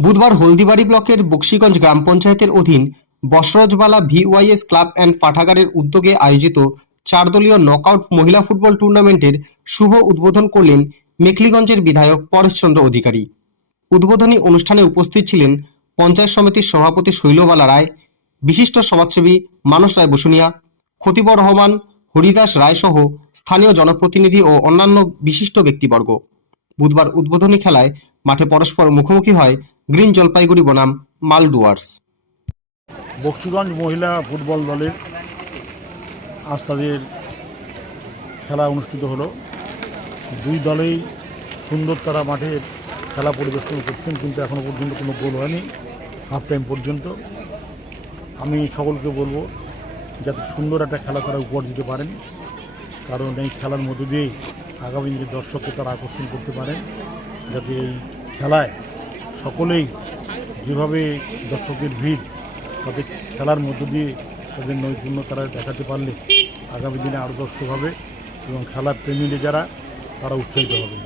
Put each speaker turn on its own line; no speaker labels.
বুধবার হলদিবাড়ি ব্লকের বক্সিগঞ্জ গ্রাম পঞ্চায়েতের অধীন বসরজবালা ভিওয়াইএস ক্লাব অ্যান্ড পাঠাগারের উদ্যোগে আয়োজিত চারদলীয় নকআউট মহিলা ফুটবল টুর্নামেন্টের শুভ উদ্বোধন করলেন মেখলিগঞ্জের বিধায়ক পরেশচন্দ্র অধিকারী। উদ্বোধনী অনুষ্ঠানে উপস্থিত ছিলেন পঞ্চায়েত সমিতির সভাপতি শৈলবালা রায়, বিশিষ্ট সমাজসেবী মানস রায় বসুনিয়া, খতিবর রহমান, হরিদাস রায় সহ স্থানীয় জনপ্রতিনিধি ও অন্যান্য বিশিষ্ট ব্যক্তিবর্গ। বুধবার উদ্বোধনী খেলায় মাঠে পরস্পর মুখোমুখি হয় গ্রিন জলপাইগুড়ি বনাম মালডুয়ার্স
বক্সিগঞ্জ মহিলা ফুটবল দলের আজ তাদের খেলা অনুষ্ঠিত হলো। দুই দলেই সুন্দর তারা মাঠের খেলা পরিবেশন করছেন, কিন্তু এখনও পর্যন্ত কোনো গোল হয়নি হাফ টাইম পর্যন্ত। আমি সকলকে বলব, যাতে সুন্দর একটা খেলা তারা উপহার দিতে পারেন, কারণ এই খেলার মধ্য দিয়েই আগামী দিনে দর্শককে তারা আকর্ষণ করতে পারেন, যাতে এই খেলায় সকলেই যেভাবে দর্শকের ভিড়, তাদের খেলার মধ্য দিয়ে তাদের নৈপুণ্য তারা দেখাতে পারলে আগামী দিনে আরও দর্শক হবে এবং খেলার প্রেমীরা যারা তারা উৎসাহিত হবে।